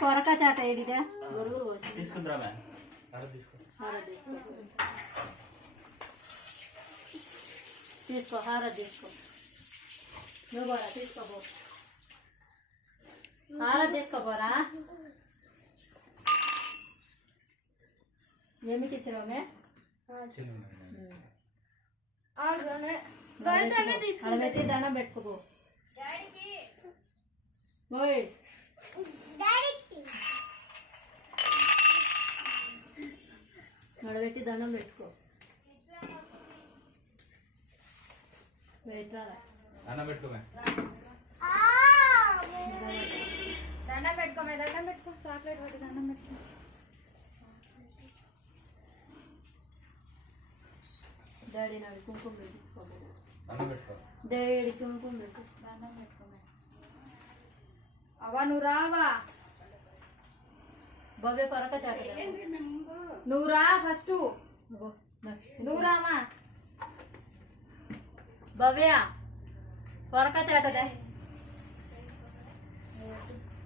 పొరక చాట ఏడిగా గొరుగురు పోసి తీసుకుందిరా తీసుకో హార తీసుకో నువ్వు పోరా తీసుకోపో హార తీసుకోపోరా ఏమికి ఇచ్చినామే పెట్టి దండం పెట్టుకోపో నడబెట్టి దండం పెట్టుకో దండం పెట్టుకోమే దండం పెట్టుకోమే దండం పెట్టుకో చాక్లెట్ పెట్టి దండం పెట్టుకో డాడీ నాడు కుంకుమ పెట్టించుకోబో దండం పెట్టుకో డాడీ కుంకుమ పెట్టు దండం పెట్టుకోమే అవ్వ నువ్వు రావా బొబ్బే పొరక చాట నువ్వు రా ఫస్ట్ నువ్వు రామా భవ్య పొరక చాటదే